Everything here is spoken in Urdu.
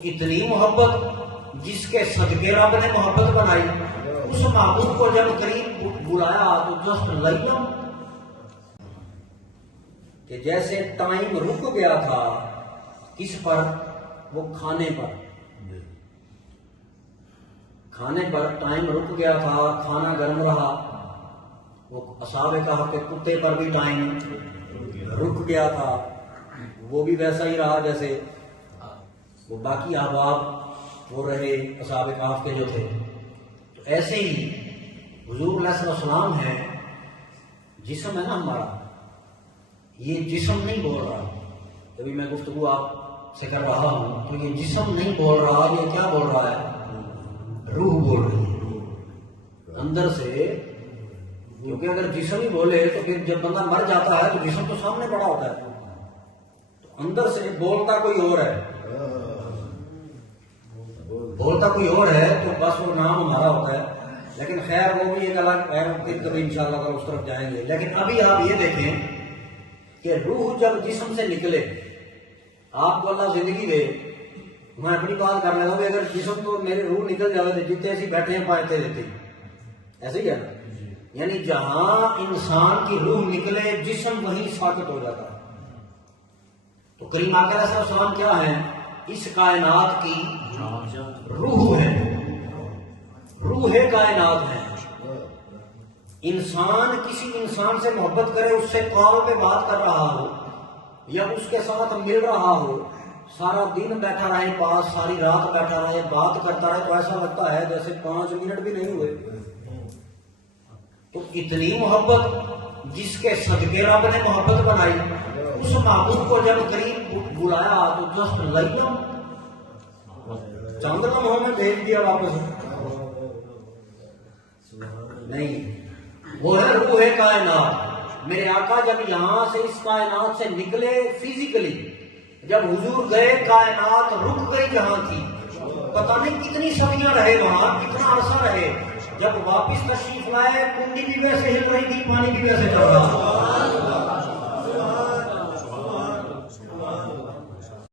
اتنی محبت جس کے صدقے رب نے محبت بنائی، اس محبوب کو جب قریب بلایا تو جسٹ لئیم کہ جیسے ٹائم رک گیا تھا کس پر؟ وہ کھانے پر ٹائم رک گیا تھا، کھانا گرم رہا۔ وہ اصحاب کہف کے کتے پر بھی ٹائم رک گیا تھا، وہ بھی ویسا ہی رہا جیسے وہ باقی احباب وہ رہے اصحاب کہف کے جو تھے۔ تو ایسے ہی حضور علیہ السلام ہے، جسم ہے نا ہمارا، یہ جسم نہیں بول رہا۔ جبھی میں گفتگو آپ سے کر رہا ہوں تو یہ جسم نہیں بول رہا، یہ کیا بول رہا ہے؟ روح بول رہی ہے اندر سے۔ کیونکہ اگر جسم ہی بولے تو پھر جب بندہ مر جاتا ہے تو جسم تو سامنے پڑا ہوتا ہے، تو اندر سے بولتا کوئی اور ہے، تو بس وہ نام ہمارا ہوتا ہے۔ لیکن خیر وہ بھی ایک الگ ہے، پھر کبھی انشاءاللہ اگر اس طرف جائیں گے۔ لیکن ابھی آپ یہ دیکھیں کہ روح جب جسم سے نکلے، آپ کو اللہ زندگی دے، میں اپنی بات کر لیتا ہوں کہ اگر جسم تو میرے روح نکل جاتے تھے، جتنے ایسی بیٹھے ہیں پائتے دیتے، ایسے ہی ہے نا؟ یعنی جہاں انسان کی روح نکلے جسم وہیں ساکت ہو جاتا ہے۔ تو کریم آقا علیہ السلام کیا ہے؟ اس کائنات کی روح ہے، روح کائنات ہے۔ انسان کسی انسان سے محبت کرے، اس سے کال پہ بات کر رہا ہو یا اس کے ساتھ مل رہا ہو، سارا دن بیٹھا رہے پاس، ساری رات بیٹھا رہے، بات کرتا رہے، تو ایسا لگتا ہے جیسے 5 منٹ بھی نہیں ہوئے۔ تو اتنی محبت جس کے صدقے رب نے محبت بنائی، اس محبوب کو جب قریب بلایا تو جسٹ لئیم، چند لمحوں میں بھیج دیا واپس۔ نہیں، وہ ہے روح کائنات۔ میرے آقا جب یہاں سے اس کائنات سے نکلے فزیکلی، جب حضور گئے کائنات رک گئی جہاں تھی، پتہ نہیں کتنی صدیاں رہے وہاں، کتنا عرصہ رہے۔ جب واپس تشریف لائے کنڈی بھی ویسے ہل رہی تھی، پانی بھی ویسے چل رہا تھا۔